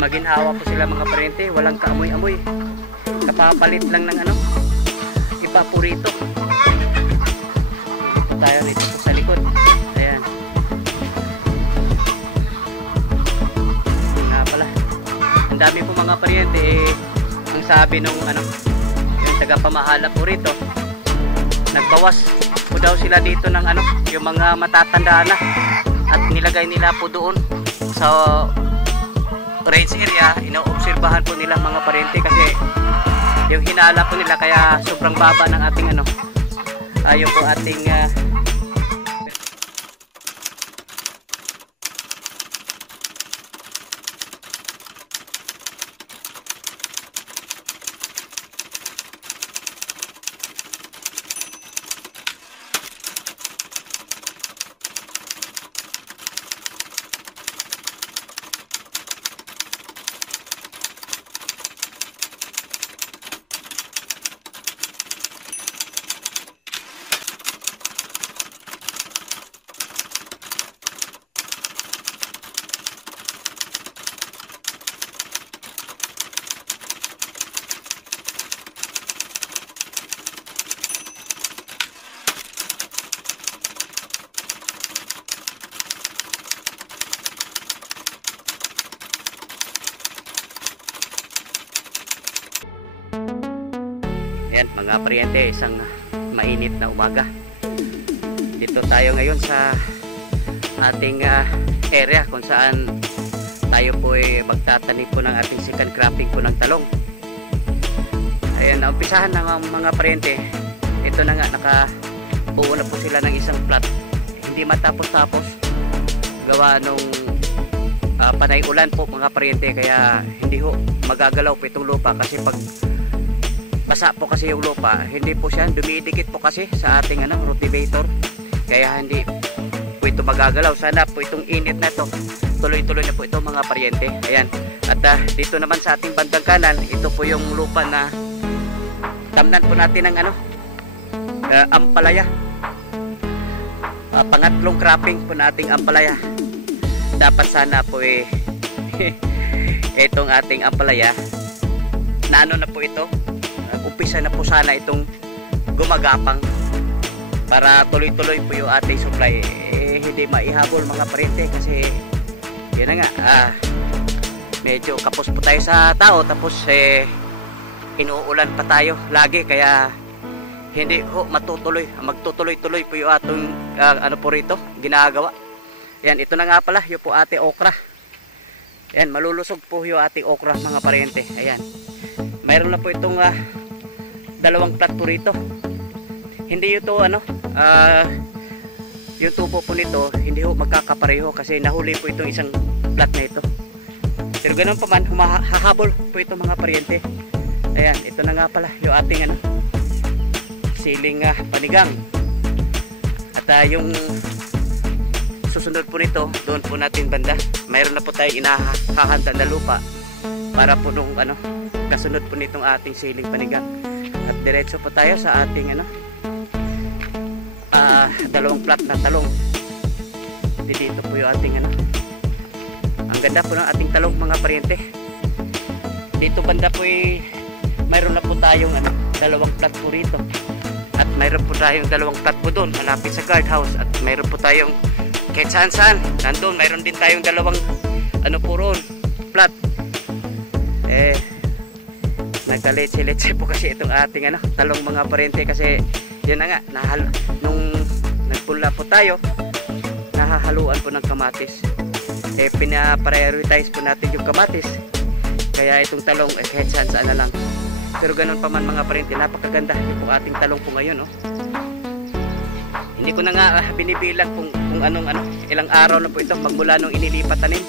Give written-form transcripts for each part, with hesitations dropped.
Maginhawa po sila mga paryente, walang kaamoy-amoy. Kapapalit lang ng ano, evaporito. Tayo dito sa likod. Ayan. Nga pala. Ang dami po mga paryente ang sabi nung ano, yung taga-pamahala po rito, nagbawas po daw sila dito ng ano, yung mga matatanda na at nilagay nila po doon sa range area. Ino-obserbahan po nila mga paryente kasi yung hinala po nila kaya sobrang baba ng ating ano, ayun po ating ayan mga paryente, isang mainit na umaga. Dito tayo ngayon sa ating area kung saan tayo po ay magtatanim po ng ating second cropping po ng talong. Ayan, naumpisahan ng mga paryente. Ito na nga, nakabuo na po sila ng isang plot. Hindi matapos-tapos gawa nung panay ulan po mga paryente, kaya hindi ho magagalaw po itong lupa kasi pag basa po kasi yung lupa, hindi po siya dumidikit po kasi sa ating ano, rotivator, kaya hindi po ito magagalaw. Sana po itong init na ito tuloy-tuloy na po ito mga paryente. Ayan, at dito naman sa ating bandang kanan, ito po yung lupa na tamnan po natin ng ano, ampalaya. Pangatlong cropping po nating ampalaya. Dapat sana po itong ating ampalaya naano na po ito, umpisa na po sana itong gumagapang para tuloy-tuloy po yung ating supply. Hindi maihabol mga paryente kasi yun na nga, medyo kapos po tayo sa tao, tapos inuulan pa tayo lagi, kaya hindi ho magtutuloy-tuloy po yung atong ano po rito ginagawa. Yan, ito na nga pala yung po ating okra. Yan, malulusog po yung ating okra mga paryente. Ayan, mayroon na po itong dalawang plat po rito. Hindi ito ano, yung tubo po nito hindi ho magkakapareho kasi nahuli po itong isang plat na ito. Pero ganoon pa man, humahabol po ito mga paryente. Ayan, ito na nga pala yung ating ano, siling panigang. At yung susunod po nito, doon po natin banda, mayroon na po tayong inahahanda na lupa para po nung ano, kasunod po nitong ating siling panigang. At diretso po tayo sa ating ano, dalawang plat na talong. Dito po yung ating ano, ang ganda po ng ating talong mga paryente. Dito banda po mayroon na po tayong ano, dalawang plat po rito. At mayroon po tayong dalawang plat po doon malapit sa guardhouse. At mayroon po tayong kahit saan nandun, mayroon din tayong dalawang ano po roon, plat. Nagkaletse-letse po kasi itong ating ano, talong mga paryente kasi yun na nga, nung nagpula po tayo, nahahaluan po ng kamatis. Pina-prioritize po natin yung kamatis, kaya itong talong kahit saan na lang. Pero ganun pa man mga paryente, napakaganda yung ating talong po ngayon, oh. Hindi ko na nga binibilang kung anong ano, ilang araw na po ito magmula nung inilipat tanim.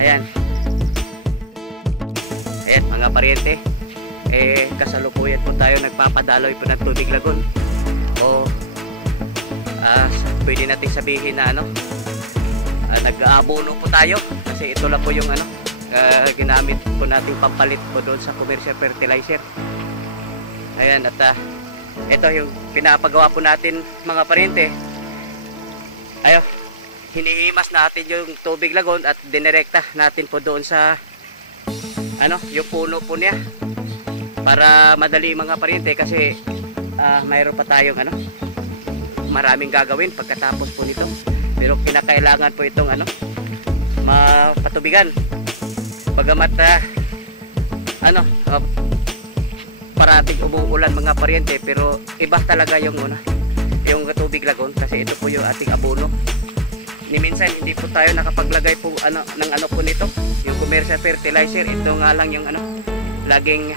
Ayan. Ayan mga paryente, kasalukuyan po tayo nagpapadaloy po ng tubig lagon. O pwede natin sabihin na ano, nag-aabono po tayo kasi ito lang po yung ano, ginamit po nating pampalit po doon sa commercial fertilizer. Ayan, at ito yung pinapagawa po natin mga paryente. Ayo, hinihimas natin yung tubig lagon at dinirekta natin po doon sa yung puno po niya para madali mga paryente, kasi mayroon pa tayong maraming gagawin pagkatapos po nito. Pero kinakailangan po itong mapatubigan. Bagamat parating umuulan mga paryente, pero iba talaga yung tubig lagon, kasi ito po yung ating abono. Ni minsan hindi po tayo nakapaglagay po ng po nito, yung commercial fertilizer. Ito nga lang yung laging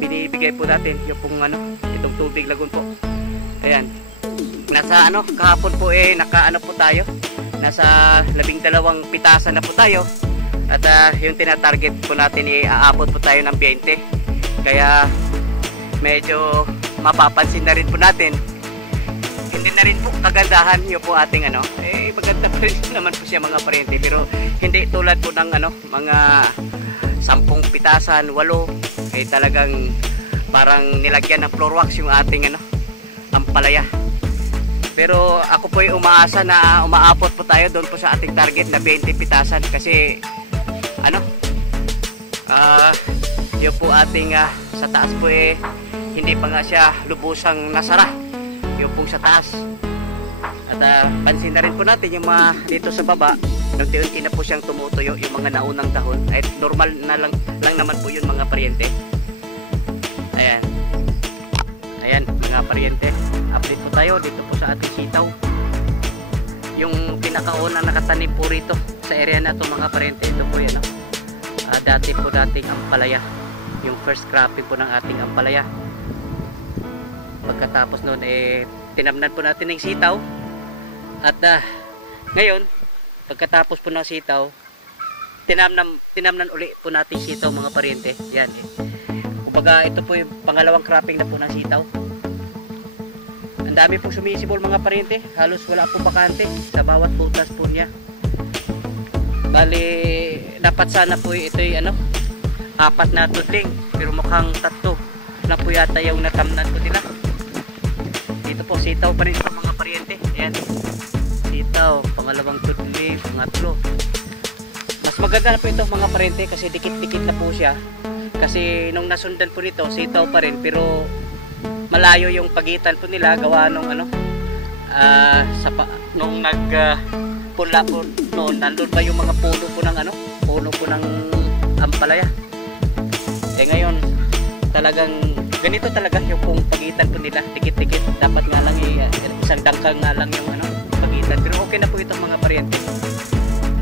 binibigay po natin, yung pong itong tubig lagon po. Ayan. Nasa kahapon po po tayo. Nasa 12 pitasan na po tayo. At yung tinatarget po natin aabot po tayo ng 20. Kaya medyo mapapansin na rin po natin. Hindi na rin po kagandahan yung po ating maganda pa rin naman po siya mga paryente, pero hindi tulad po ng mga 10 pitasan, 8, talagang parang nilagyan ng floor wax yung ating ampalaya. Pero ako po ay umaasa na umaabot po tayo doon po sa ating target na 20 pitasan, kasi yun po ating sa taas po hindi pa nga siya lubusang nasara, yung pong sa taas. At pansin na rin po natin yung mga dito sa baba, unti-unti na po siyang tumutuyo yung mga naunang dahon. Ay normal na lang naman po yun mga paryente. Ayan mga paryente, update po tayo dito po sa ating sitaw. Yung pinakaunang nakatanim po rito sa area na to mga paryente, ito po yan dati po dating ampalaya, yung first cropping po ng ating ampalaya. Pagkatapos noon tinamnan po natin ng sitaw. At ngayon pagkatapos po ng sitaw, tinamnan uli po natin sitaw mga paryente. Yan kumbaga ito po yung pangalawang cropping na po ng sitaw. Ang dami pong sumisibol mga paryente, halos wala po bakante sa bawat butas po niya. Bali dapat sana po ito yung 4 na tudling, pero mukhang 3 na po yata yung natamnan ko nila. Dito po sitaw pa rin po mga paryente. Ayan, sitaw, pangalawang tudling, pangatlo. Mas maganda na po ito mga paryente, kasi dikit-dikit na po siya. Kasi nung nasundan po nito, sitaw pa rin, pero malayo yung pagitan po nila gawa nung nung nagpunla po noon, nandun pa yung mga puno po ng ampalaya. Ngayon talagang ganito talaga yung pong pagitan po nila, dikit-dikit. Dapat nga lang isang dangkal nga lang yung pagitan, pero okay na po itong mga paryente.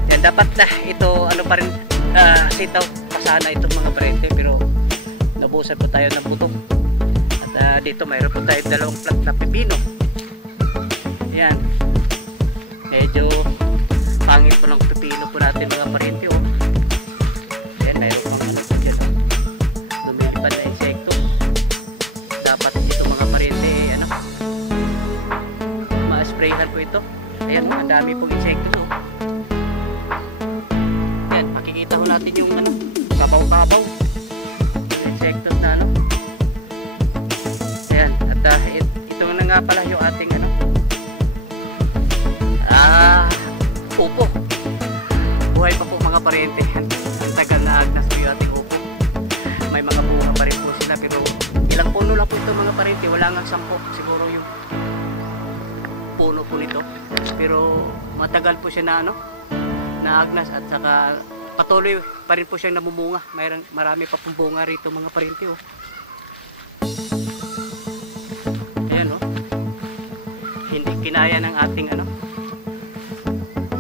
Yan, dapat ito pa rin sitaw pasana itong mga paryente, pero nabusan po tayo ng buto. At dito mayroon po tayo 2 plant na pipino. Yan, medyo pangit po ng pipino po natin mga paryente. Yan, mayroon pang dyan, lumilipad na insekto. Dapat ito mga paryente ma-sprayhan po ito. Ayan, ang dami pong insekto. Yan, makikita ho natin yung kabaw-kabaw, insekto na ayan. At ito na nga pala yung ating upo. Buhay pa po mga paryente. Ang tagal na agnas po yung ating upo. May mga bunga pa rin po sila, pero ilang puno lang po ito mga paryente. Wala nga 10 siguro yung puno po nito, pero matagal po siya na agnas, at saka patuloy pa rin po siyang namumunga. Marami pa pong bunga rito mga paryente. Ayan hindi kinaya ng ating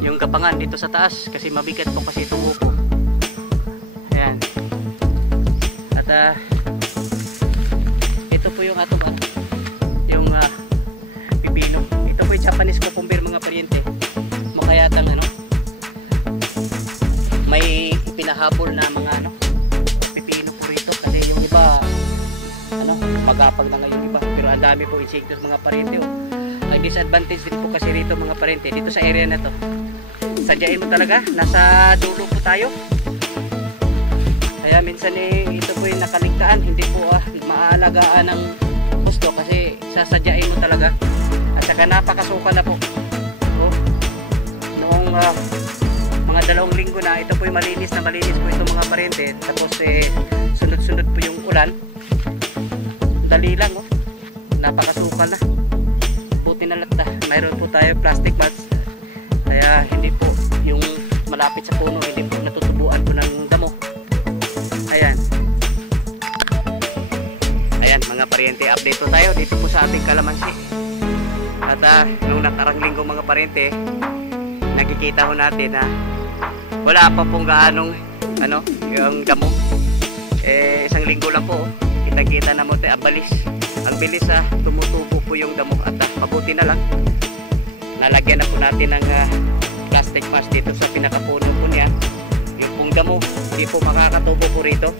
yung gapangan dito sa taas, kasi mabigat po kasi itong upo. Ayan. At ito po yung atong yung pipino. Ito po yung Japanese cucumber mga paryente. Mukha yatang may pinahabol na mga pipino po rito, kasi yung iba magapag na ngayon iba, pero ang dami po insektos mga paryente. Ang disadvantage din po kasi rito mga paryente, dito sa area na to, sadyain mo talaga, nasa dulo po tayo. Kaya minsan ito po yung nakaligtaan, hindi po maaalagaan ng gusto, kasi sasadyain mo talaga. At saka napakasuka na po. mga 2 linggo na. Ito po yung malinis po itong mga paryente. Tapos sunod-sunod po yung ulan. Dali lang, oh. Napakasukal na. Buti na lang mayroon po tayo plastic bags. Kaya hindi po yung malapit sa puno, hindi po natutubuan po ng damo. Ayan. Ayan mga paryente, update po tayo dito po sa ating kalamansi. At nung nakarang linggo mga paryente, nakikita ho natin na wala pa pong gaanong yung damo. 1 linggo lang po, kita na mo tayo abalis. Ang bilis tumutubo po yung damo at mabuti na lang. Nalagyan na po natin ng plastic mask dito sa pinakapuno po niya. Yung pong damo, hindi po makakatubo po rito.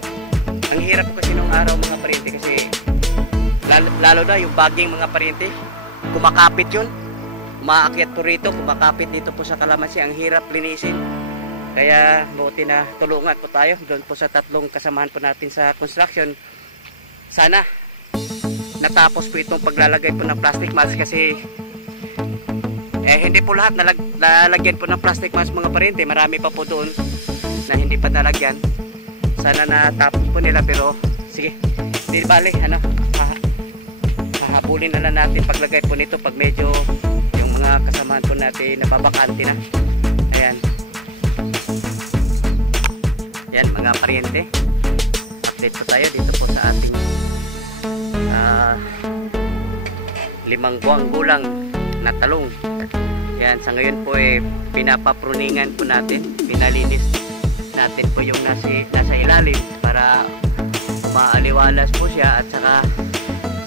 Ang hirap po kasi nung araw mga paryente kasi lalo na yung baging mga paryente, kumakapit yun. Umaakyat po rito, kumakapit dito po sa kalamansi. Ang hirap linisin. Kaya buti na tulungan po tayo doon po sa 3 kasamahan po natin sa construction. Sana natapos po itong paglalagay po ng plastic mask kasi hindi po lahat nalagyan po ng plastic mask mga paryente. Marami pa po doon na hindi pa nalagyan. Sana natapos po nila pero sige, di bale hahabulin na lang natin paglagay po nito pag medyo yung mga kasamahan po natin nababakante na. Ayan. Yan mga paryente, update po tayo dito po sa ating 5 buwang gulang na talong. Yan, sa ngayon po pinapapruningan po natin, pinalinis natin po yung nasa ilalim para maaliwalas po siya at saka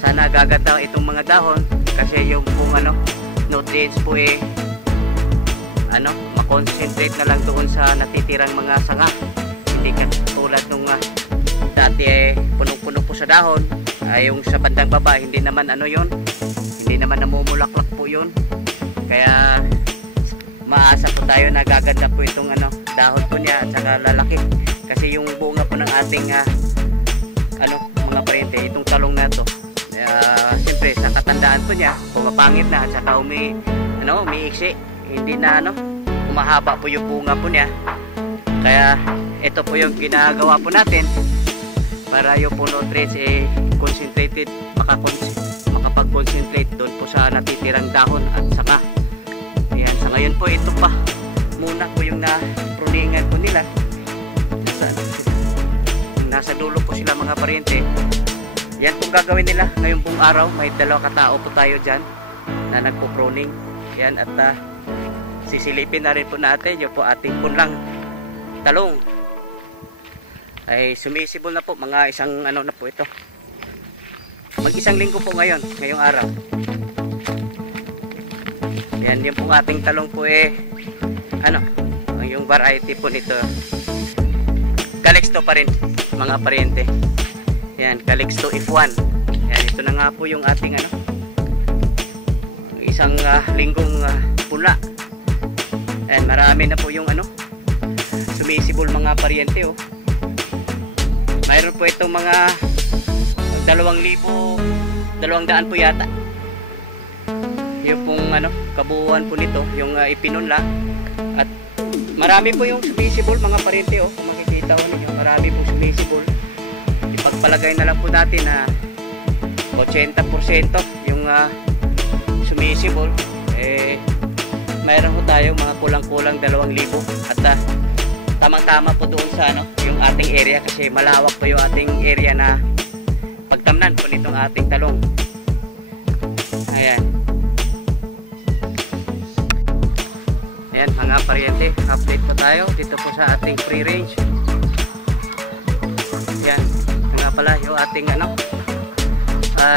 sana gaganda itong mga dahon kasi yung pong nutrients po makonsentrate na lang doon sa natitirang mga sanga. Hindi katulad nung dati punong-puno po sa dahon. Yung sa bandang baba hindi naman hindi naman namumulaklak po yun. Kaya maasa po tayo na gaganda po itong dahon po niya at saka lalaki. Kasi yung bunga po ng ating mga paryente, itong talong na to. Siyempre sa katandaan po niya, pumapangit na at saka umiiksi. Hindi na umahaba po yung bunga po niya. Kaya ito po yung ginagawa po natin para yung po nutrients concentrated, makapag-concentrate doon po sa natitirang dahon at sanga. Ayan, sa ngayon po ito pa muna po yung napruningan po nila. Nasa dulo po sila mga paryente. Yan pong gagawin nila ngayong pong araw. May 2 katao po tayo dyan na nagpo-pruning. Yan, at sisilipin na rin po natin yung po ating punlang talong ay sumisibol na po mga isang na po ito. Mag-1 linggo po ngayong araw. Yan yung pong ating talong po yung variety po nito Calixto pa rin mga paryente. Yan, Calixto F1. Yan, ito na nga po yung ating 1 linggong pula. Yan, marami na po yung sumisibol mga paryente oh. Mayroon po itong mga 200 po yata. Yung pong kabuuan po nito, yung ipinunla. At marami po yung sumisibol mga paryente oh. Kung makikita ko ninyo, marami po sumisibol. Ipagpalagay na lang po natin na 80% yung sumisibol. Mayroon po tayo mga kulang-kulang 2,000 at tamang-tama po doon sa yung ating area kasi malawak po yung ating area na pagtamnan po nitong ating talong. Ayan. Ayan mga paryente, update po tayo dito po sa ating free range. Ayan, nga pala yung ating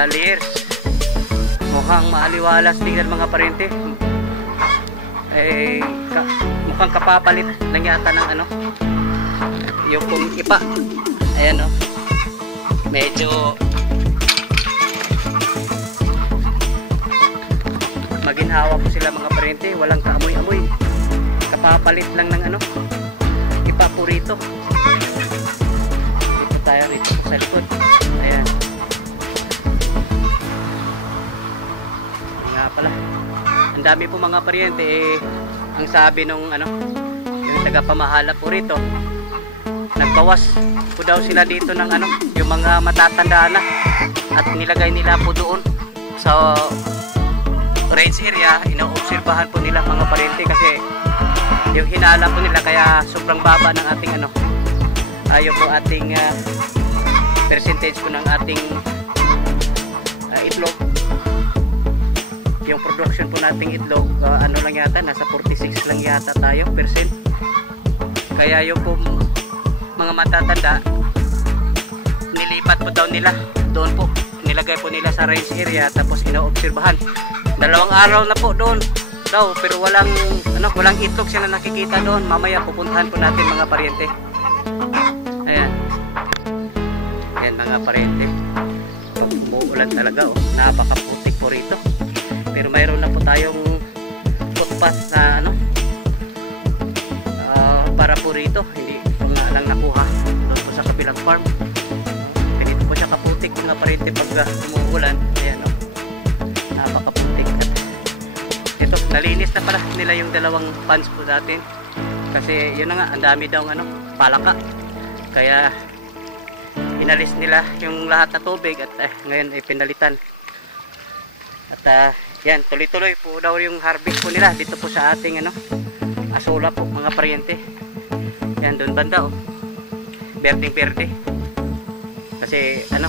layers. Mukhang maaliwalas tingnan mga paryente. Mukhang kapapalit lang yata ng yung pong ipa. Ayan medyo maginhawa po sila mga paryente, walang kaamoy-amoy. Kapapalit lang ng ipa po rito. Dito tayo rito sa likod. Ayan. Nga pala. Ang dami po mga paryente ang sabi nung ano, yung tagapamahala po rito, nagbawas po daw sila dito ng ano, yung mga matatanda na, at nilagay nila po doon sa range area. Inoobserbahan po nila mga paryente kasi yung hinala po nila, kaya sobrang baba ng ating ano, ayo po ating percentage po ng ating itlog. Yung production po nating itlog, ano lang yata, nasa 46 lang yata tayo percent. Kaya yung po mga matatanda, nilipat po daw nila doon po, nilagay po nila sa range area, tapos inoobserbahan. 2 araw na po doon daw, pero walang ano, walang itlog sila nakikita doon. Mamaya pupuntahan po natin mga paryente. Ayan. Ayan mga paryente. Umuulan talaga, oh. Napakaputik po rito. Pero mayroon na po tayong footpath na ano, para po rito. Hindi po nga lang nakuha doon po sa kabilang farm. Ganito po siya kaputik mga paryente pag umuulan. Ayan, oh. Napakaputik. Ito, nalinis na pala nila yung 2 ponds po natin. Kasi yun na nga, ang dami daw ano, palaka. Kaya inalis nila yung lahat na tubig at ngayon ay pinalitan. At yan, tuloy-tuloy po daw yung harvest po nila dito po sa ating ano, asola po mga paryente. Yan, doon banda, oh. Berdeng-berde. Kasi ano,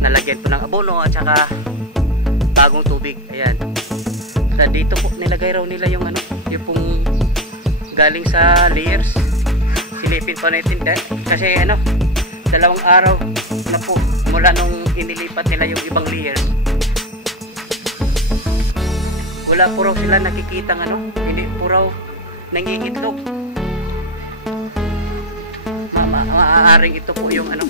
nalagyan po ng abono at saka bagong tubig. Ayan. So, dito po nilagay raw nila yung ano, yung pong galing sa layers. Silipin pa natin kasi ano, 2 araw na po mula nung inilipat nila yung ibang layers. Wala po raw sila nakikitang ano, hindi po raw nangingitlog. Maaaring ito po yung ano,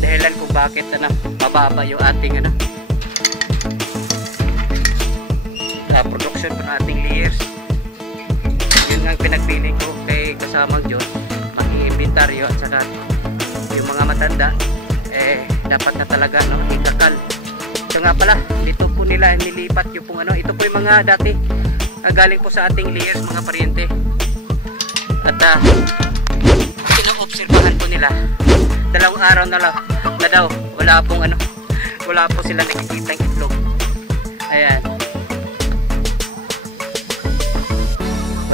dahilan kung bakit ano, mababa yung ating ano, production po ng ating layers. Yun nga pinagpili ko kay kasamang John, mag-iimbentaryo at saka yung mga matanda dapat na talaga no, ikakal. Ito nga pala, dito po nila nilipat yung pong ano, ito po yung mga dati galing po sa ating layers mga paryente. At ino-obserbahan po nila 2 araw na daw, wala pong ano, wala po sila nakikita ng itlog. Ayan,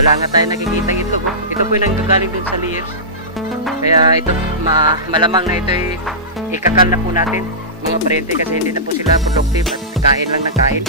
wala nga tayo nakikita ng itlog. Ito po yung nanggagaling dun sa layers. Kaya ito, malamang na ito ay ikakal na po natin mga paryente kasi hindi na po sila productive at kain lang na kain.